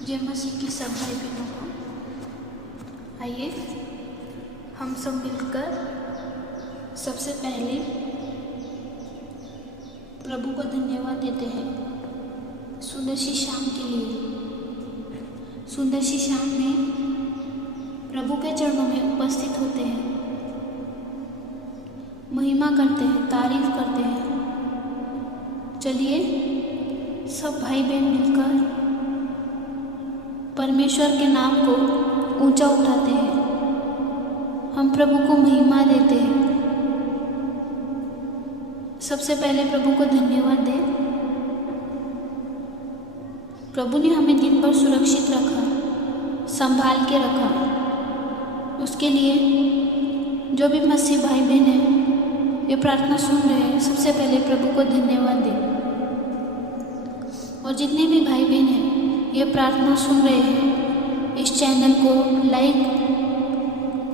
जय मसीह की सब भाई बहनों को आइए हम सब मिलकर सबसे पहले प्रभु को धन्यवाद देते हैं सुंदर सी शाम के लिए। सुंदर सी शाम में प्रभु के चरणों में उपस्थित होते हैं, महिमा करते हैं, तारीफ करते हैं। चलिए सब भाई बहन मिलकर परमेश्वर के नाम को ऊंचा उठाते हैं, हम प्रभु को महिमा देते हैं। सबसे पहले प्रभु को धन्यवाद दें। प्रभु ने हमें दिन भर सुरक्षित रखा, संभाल के रखा। उसके लिए जो भी मसीह भाई बहन हैं ये प्रार्थना सुन रहे हैं, सबसे पहले प्रभु को धन्यवाद दें। और जितने भी भाई बहन हैं ये प्रार्थना सुन रहे हैं, इस चैनल को लाइक,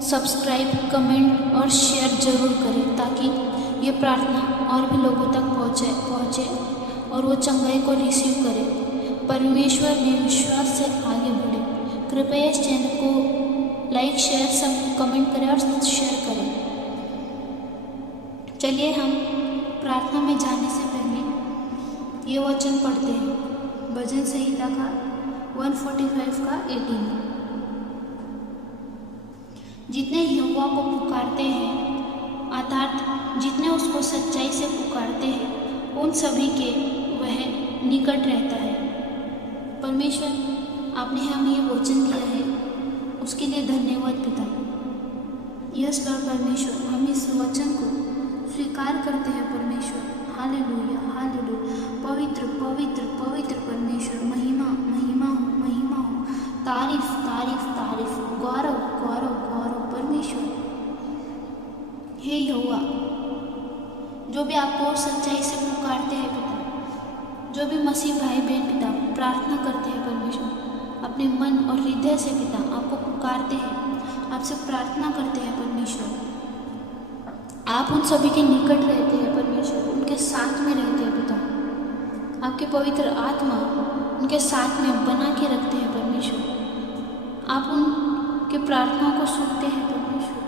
सब्सक्राइब, कमेंट और शेयर जरूर करें ताकि ये प्रार्थना और भी लोगों तक पहुँचे और वो चंगाई को रिसीव करें, परमेश्वर में विश्वास से आगे बढ़े। कृपया इस चैनल को लाइक, शेयर, सब कमेंट करें और शेयर करें। चलिए हम प्रार्थना में जाने से पहले ये वचन पढ़ते हैं, भजन संहिता का 145 का 18। जितने यहोवा को पुकारते हैं अर्थात जितने उसको सच्चाई से पुकारते हैं, उन सभी के वह निकट रहता है। परमेश्वर आपने हमें ये वचन दिया है, उसके लिए धन्यवाद पिता। यस लॉर्ड परमेश्वर, हम इस वचन को स्वीकार करते हैं परमेश्वर। Hallelujah, hallelujah. पवित्र पवित्र पवित्र परमेश्वर, महिमा महिमा हो, महिमा हो। तारीफ तारीफ तारीफ, गौरव गौरव गौरव परमेश्वर। हे यहोवा, जो भी आपको सच्चाई से पुकारते हैं पिता, जो भी मसीह भाई बहन पिता प्रार्थना करते हैं परमेश्वर, अपने मन और हृदय से पिता आपको पुकारते हैं, आपसे प्रार्थना करते हैं परमेश्वर, आप उन सभी के निकट रहते हैं परमेश्वर, उनके साथ में रहते हैं पिता। आपके पवित्र आत्मा उनके साथ में बना के रखते हैं परमेश्वर। आप उनके प्रार्थनाओं को सुनते हैं परमेश्वर।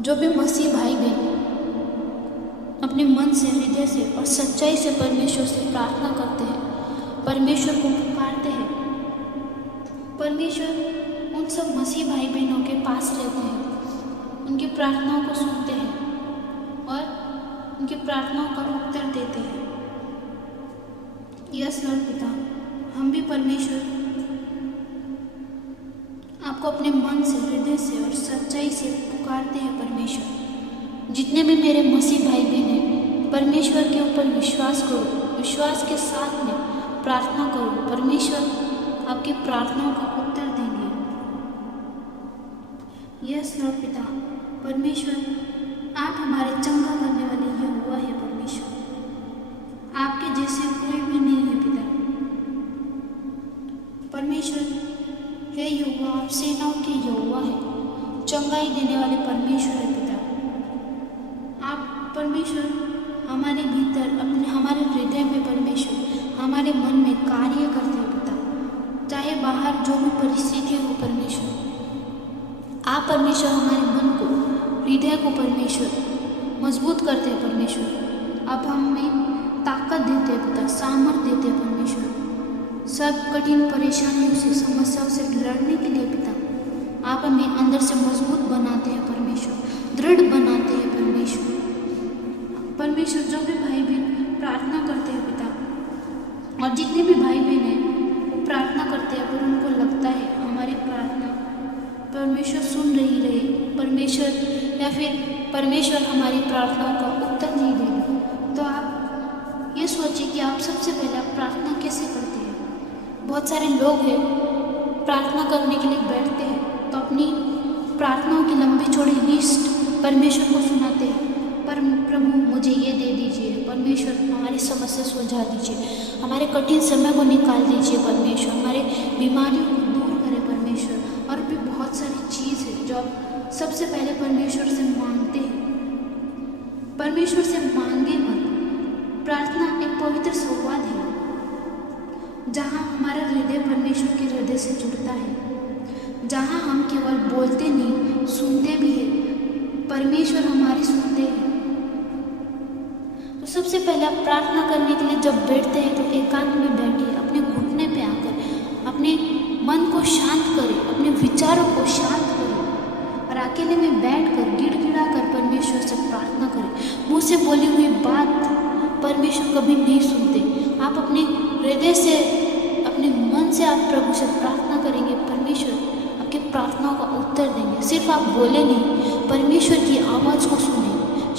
जो भी मसीह भाई बहन अपने मन से, हृदय से और सच्चाई से परमेश्वर से प्रार्थना करते हैं, परमेश्वर को पुकारते हैं, परमेश्वर उन सब मसीह भाई बहनों के पास रहते हैं, उनकी प्रार्थनाओं को सुनते हैं और उनकी प्रार्थनाओं का उत्तर देते हैं। यस लॉर्ड पिता, हम भी परमेश्वर आपको अपने मन से, हृदय से और सच्चाई से पुकारते हैं परमेश्वर। जितने भी मेरे मसीह भाई बहन हैं, परमेश्वर के ऊपर विश्वास करो, विश्वास के साथ में प्रार्थना करो, परमेश्वर आपकी प्रार्थनाओं का उत्तर देंगे। यस लॉर्ड पिता, परमेश्वर आप हमारे चंगा करने वाले यहोवा है परमेश्वर। आपके जैसे कोई भी नहीं है पिता। परमेश्वर हे यहोवा, आप सेनाओं के यहोवा है, चंगाई देने वाले परमेश्वर है पिता। आप परमेश्वर हमारे भीतर, अपने हमारे हृदय में परमेश्वर हमारे मन में कार्य करते हैं पिता। चाहे बाहर जो भी परिस्थिति हो परमेश्वर, आप परमेश्वर हमारे मन को, हृदय को परमेश्वर मजबूत करते हैं परमेश्वर। आप हमें ताकत देते हैं पिता, सामर्थ्य देते हैं परमेश्वर, सब कठिन परेशानियों से, समस्याओं से लड़ने के लिए पिता आप हमें अंदर से मजबूत बनाते हैं परमेश्वर, दृढ़ बनाते हैं परमेश्वर। परमेश्वर जो भी भाई बहन प्रार्थना करते हैं पिता, और जितने भी भाई बहन हैं वो प्रार्थना करते हैं पर उनको लगता है हमारी प्रार्थना परमेश्वर सुन रही रहे परमेश्वर, या फिर परमेश्वर हमारी प्रार्थनाओं का उत्तर नहीं दे रहे, तो आप ये सोचिए कि आप सबसे पहले आप प्रार्थना कैसे करते हैं। बहुत सारे लोग हैं प्रार्थना करने के लिए बैठते हैं तो अपनी प्रार्थनाओं की लंबी चौड़ी लिस्ट परमेश्वर को सुनाते हैं, पर प्रभु मुझे ये दे दीजिए, परमेश्वर हमारी समस्या सुलझा दीजिए, हमारे कठिन समय को निकाल दीजिए परमेश्वर, हमारे बीमारियों को दूर करें परमेश्वर। और भी बहुत सारी चीज़ है जो आप सबसे पहले परमेश्वर से मांगते हैं। परमेश्वर से मांगे मत, प्रार्थना एक पवित्र संवाद है। जहाँ हमारा हृदय परमेश्वर के हृदय से जुड़ता है, जहाँ हम केवल बोलते नहीं सुनते भी हैं, परमेश्वर हमारी सुनते हैं। तो सबसे पहले आप प्रार्थना करने के लिए जब बैठते हैं तो एकांत में बैठिए, अपने घुटने पे आकर अपने मन को शांत करें, अपने विचारों को शांत करें और अकेले में बैठकर गिड़गिड़ा कर परमेश्वर से प्रार्थना करें। मुँह से बोली हुई बात परमेश्वर कभी नहीं सुनते। आप अपने हृदय से, अपने मन से आप प्रभु से प्रार्थना करेंगे, परमेश्वर आपके प्रार्थनाओं का उत्तर देंगे। सिर्फ आप बोले नहीं, परमेश्वर की आवाज़ को सुने।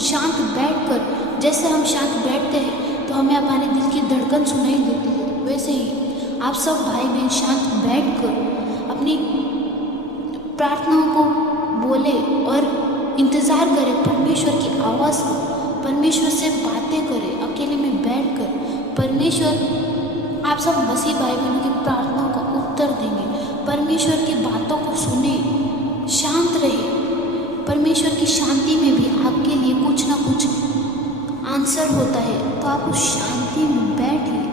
शांत बैठकर, जैसे हम शांत बैठते हैं तो हमें हमारे दिल की धड़कन सुनाई देती है, वैसे ही आप सब भाई बहन शांत बैठकर अपनी प्रार्थनाओं को बोले और इंतज़ार करें परमेश्वर की आवाज़ को, परमेश्वर से बातें करें अकेले में बैठकर। परमेश्वर आप सब मसीह भाई बहनों की प्रार्थनाओं का उत्तर देंगे। परमेश्वर की बातों को सुने, शांत रहे। परमेश्वर की शांति में भी आपके लिए कुछ ना कुछ आंसर होता है, तो आप उस शांति में बैठिए,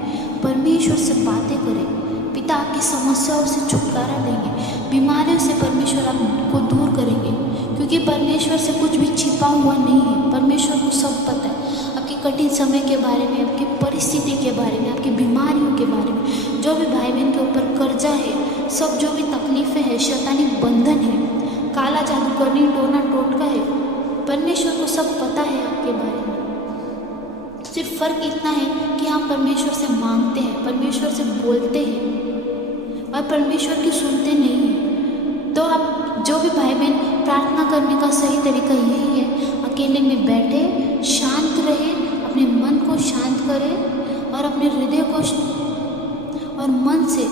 परमेश्वर से बातें करें। पिता आपकी समस्याओं से छुटकारा देंगे, बीमारियों से परमेश्वर आपको दूर करेंगे, क्योंकि परमेश्वर से कुछ भी छिपा हुआ नहीं है। परमेश्वर को सब पता है, आपके कठिन समय के बारे में, आपकी परिस्थिति के बारे में, आपकी बीमारियों के बारे में, जो भी भाई बहन के ऊपर कर्जा है, सब जो भी तकलीफ़ें हैं, शैतानी बंधन है, काला जादू करनी, टोना टोटका है, परमेश्वर को सब पता है आपके बारे में। सिर्फ फ़र्क इतना है कि हम परमेश्वर से मांगते हैं, परमेश्वर से बोलते हैं और परमेश्वर की सुनते नहीं हैं। तो आप जो भी भाई बहन, प्रार्थना करने का सही तरीका यही है, अकेले में बैठे, शांत रहे, अपने मन को शांत करें और अपने हृदय को और मन से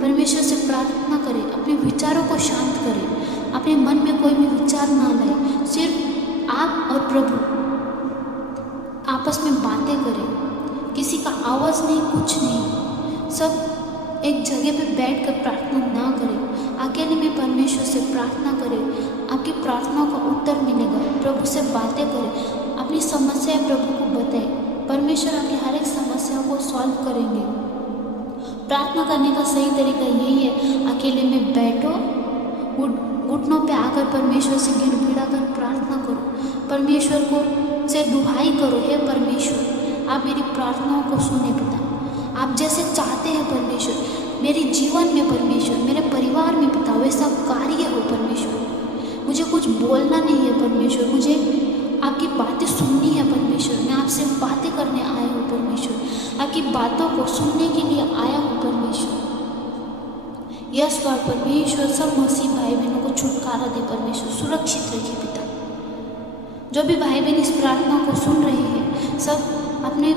परमेश्वर से प्रार्थना करें। अपने विचारों को शांत करें, अपने मन में कोई भी विचार ना लाए। सिर्फ आप और प्रभु आपस में बातें करें, किसी का आवाज़ नहीं, कुछ नहीं। सब एक जगह पे बैठकर प्रार्थना ना करें, अकेले में परमेश्वर से प्रार्थना करें। आपकी प्रार्थनाओं का उत्तर मिलेगा। प्रभु से बातें करें, अपनी समस्याएं प्रभु को बताएं। परमेश्वर आपकी हर एक समस्याओं को सॉल्व करेंगे। प्रार्थना करने का सही तरीका यही है, अकेले में बैठो, घुटनों पे आकर परमेश्वर से गिड़गिड़ा कर प्रार्थना करो, परमेश्वर को से दुहाई करो, हे परमेश्वर आप मेरी प्रार्थनाओं को सुने। पिता आप जैसे चाहते हैं परमेश्वर, मेरे जीवन में परमेश्वर, मेरे परिवार में पिता वैसा कार्य हो परमेश्वर। मुझे कुछ बोलना नहीं है परमेश्वर, मुझे आपकी बातें सुननी है परमेश्वर। मैं आपसे बातें करने आया हूँ परमेश्वर, आपकी बातों को सुनने के लिए आया हूँ परमेश्वर। यस लॉर्ड परमेश्वर, सब मसीह भाई बहनों को छुटकारा दे परमेश्वर, सुरक्षित रखिए पिता। जो भी भाई बहन इस प्रार्थना को सुन रहे हैं, सब अपने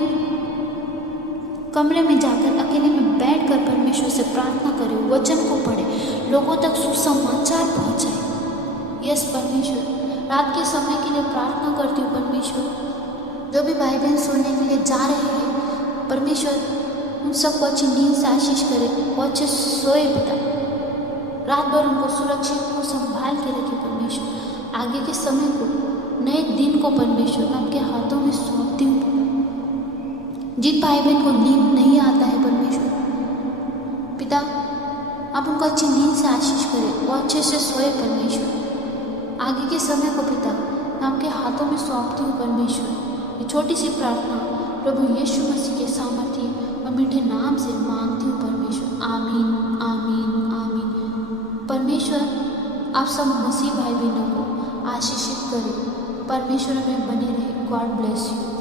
कमरे में जाकर अकेले में बैठकर परमेश्वर से प्रार्थना करें, वचन को पढ़ें, लोगों तक सुसमाचार पहुंचाएं। यस परमेश्वर, रात के समय के लिए प्रार्थना करती हूँ परमेश्वर। जो भी भाई बहन सोने के लिए जा रहे हैं परमेश्वर, उन सबको अच्छी नींद से आशीष करें, वो अच्छे सोए पिता। रात भर उनको सुरक्षित को संभाल के रखे परमेश्वर। आगे के समय को, नए दिन को परमेश्वर मैं आपके हाथों में सौंपती हूँ। जिन भाई बहन को नींद नहीं आता है परमेश्वर पिता, आप उनको अच्छी नींद से आशीष करें, वो अच्छे से सोए परमेश्वर। आगे के समय को पिता मैं आपके हाथों में सौंपती हूँ परमेश्वर। ये छोटी सी प्रार्थना प्रभु यीशु मसीह के सामर्थ्य और मीठे नाम से मांगती हूँ परमेश्वर। आमीन आमीन आमीन। परमेश्वर आप सब मसीह भाई बहनों को आशीषित करें, परमेश्वर में बने रहे। God bless you.